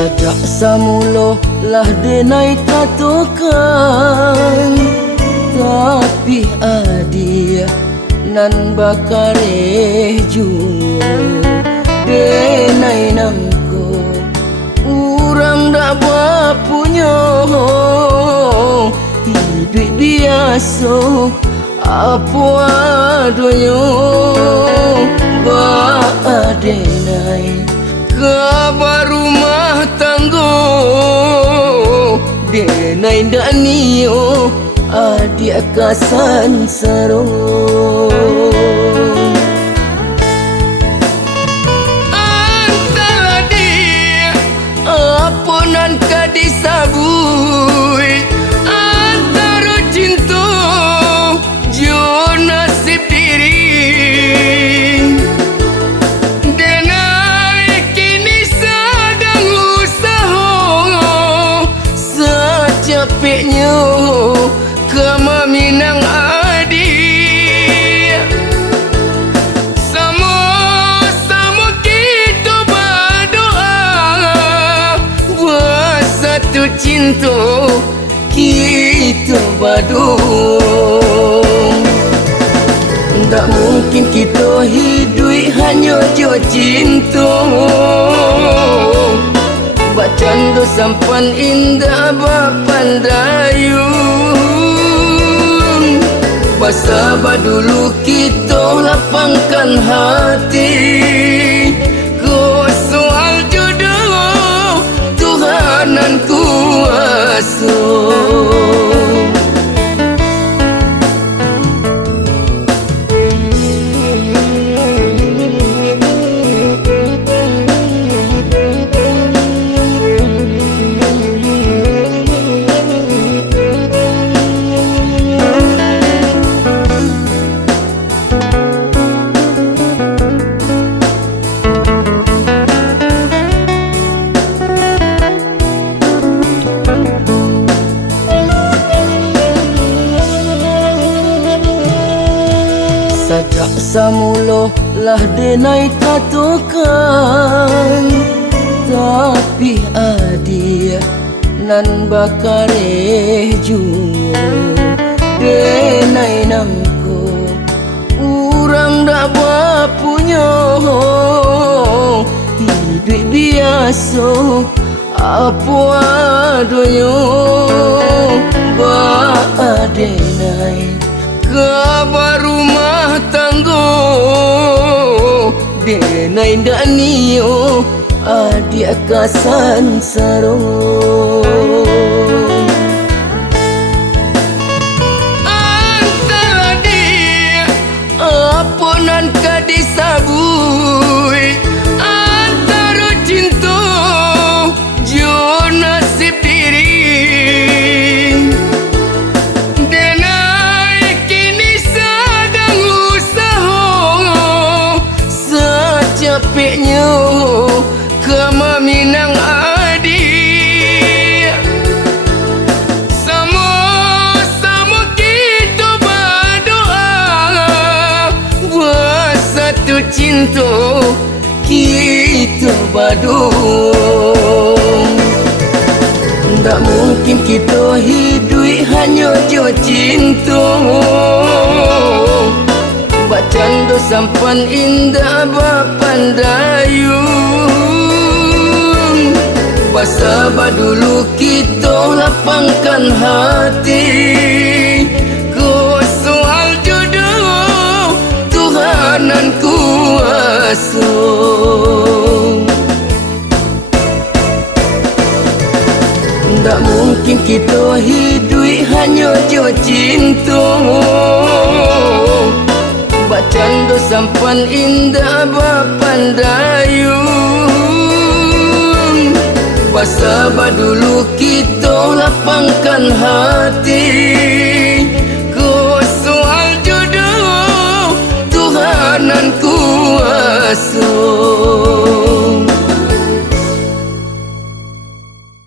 Sajak samulo lah denai katokan, tapi adia nan bakare jua denai nangko urang dak bapunya hidup biasa apa adonyo ba adenai kabar rumah tanggo denai dak nio adik kasan sarong antara dia apunan kadisabui antara cinta jo nasib diri denai kini sedang usaha secapeknya kama minang adik sama-sama kita berdoa buat satu cinta kita badung. Tak mungkin kita hidup hanya jo cinta bacando sampan indah bapandayun Basabah dulu kita lapangkan hati ku soal jodoh Tuhanan kuasa. Sajak samulo lah denai katokan, tapi adia nan bakare jua denai nangko urang dak bapunya hidup biasa apa adonyo ba adenai kabar rumah tanggo denai dak nio adik kasan sarong antara dia apunan kadisabui antara cinta jo nasib diri capeknya kama minang adik sama-sama kita berdoa buat satu cinta kita badung. Tak mungkin kita hidup hanya jo cinta bacando sampan indah bapandayun Basabah dulu kita lapangkan hati ku soal jodoh Tuhanan kuasa. Tak mungkin kita hidup hanya jo cinta bacando sampan indah bapandayun Basabah dulu kita lapangkan hati